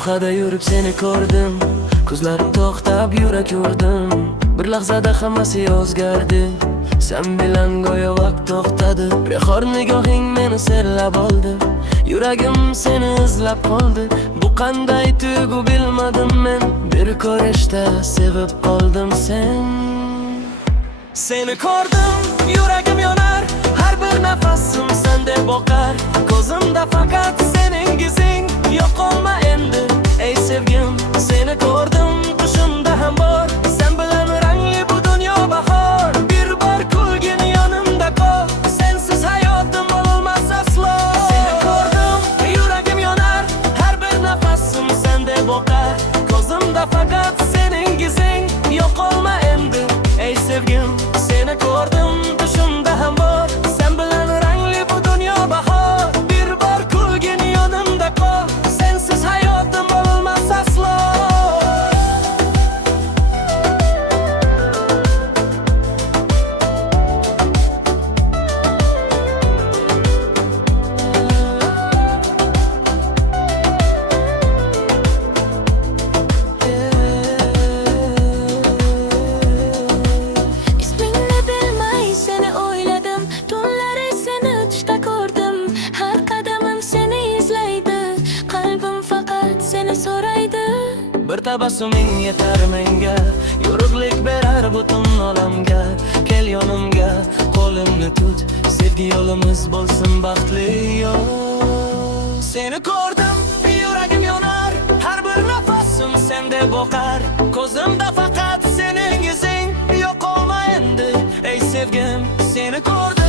Yo'qada yurib seni ko'rdim, ko'zlarim to'xtab yurak urdim. Bir lahzada hammasi o'zgardi, sen bilan go'yo vaqt to'xtadi. Behor nigohing meni serlab oldi, yuragim seni izlab qoldi. Bu qanday tuyg'u bilmadim men, bir ko'rishda sevib qoldim Seni ko'rdim, yuragim yonar, har bir nafasim sende boqar. Ko'zimda faqat sening izing, yo'qolma endi ey sevgim. Seni ko'rdim, tushimda ham bor, sen bilan rangli bu dunyo bahor. Bir bor kulgin yonimda qol, sensiz hayotim bo'lmas aslo. Seni ko'rdim, yuragim yonar, har bir nafasim sende boqar. Ko'zimda faqat sening izing, yo'qolma endi ey sevgim. Seni ko'rdim, tushimda ham bor, sen bilan rangli bu dunyo bahor. Bir bor kulgin yonimda qol, sensiz hayotim bo'lmas aslo. Bir tabassuming yetar menga, yorug'lik berar butun olamga. Kel yonimga, qo'limni tut, sevgi yo'limiz bo'lsin baxtli yo'l. Seni ko'rdim, yuragim yonar, har bir nafasim sende boqar. Ko'zimda faqat sening izing, yo'qolma endi ey sevgim. Seni ko'rdim.